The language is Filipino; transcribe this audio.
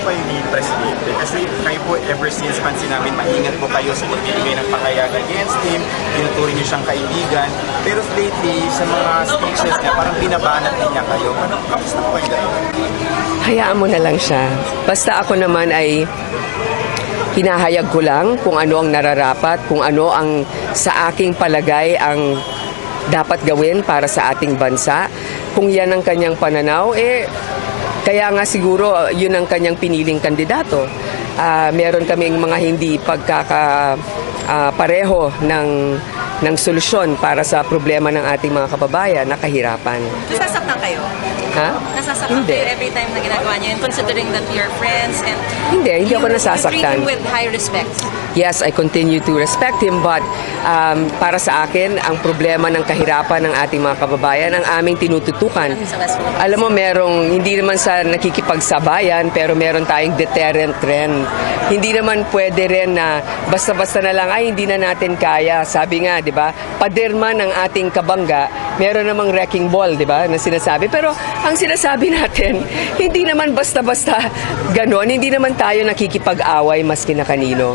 kayo ni Presidente? Kasi kayo po ever since pansin namin maingat po kayo sa pagbibigay ng pahayag against him, tinuturing niyo siyang kaibigan. Pero lately, sa mga speeches niya, parang binabanat din niya kayo. Kamusta po kayo dahil? Hayaan mo na lang siya. Basta ako naman ay hinahayag ko lang kung ano ang nararapat, kung ano ang sa aking palagay ang dapat gawin para sa ating bansa. Kung yan ang kanyang pananaw, kaya nga siguro yun ang kanyang piniling kandidato. Meron kaming mga hindi pareho ng solusyon para sa problema ng ating mga kababayan na kahirapan. Nasasaktan kayo? Ha? Nasasaktan Hindi. kayo every time na ginagawa niyo yun, considering that you're friends and Hindi ako you nasasaktan. treat him with high respect. Yes, I continue to respect him, but para sa akin, ang problema ng kahirapan ng ating mga kababayan, ang aming tinututukan. Alam mo, hindi naman sa nakikipagsabayan, pero meron tayong deterrent trend. Hindi naman pwede rin na basta-basta na lang, hindi na natin kaya. Sabi nga, di ba, paderma ng ating kabangga, meron namang wrecking ball, di ba, na sinasabi. Pero ang sinasabi natin, hindi naman basta-basta ganon, hindi naman tayo nakikipag-away maski na kanino.